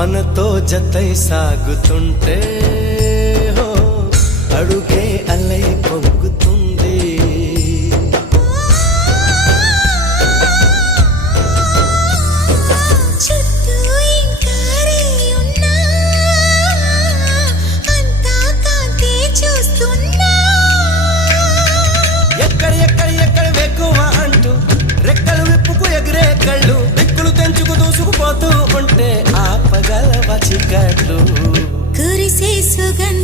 మనతో జతై సాగుతుంటే హో అడుగే అలై పొంగుతుంది. ఎక్కడ ఎక్కడ ఎక్కడ వెక్కువ అంటూ రెక్కలు విప్పుకు ఎగిరే కళ్ళు దిక్కులు తెంచుకు దూసుకుపోతూ ఉంటే ఆపగలవ చికట్లు కురిసే సుగంధ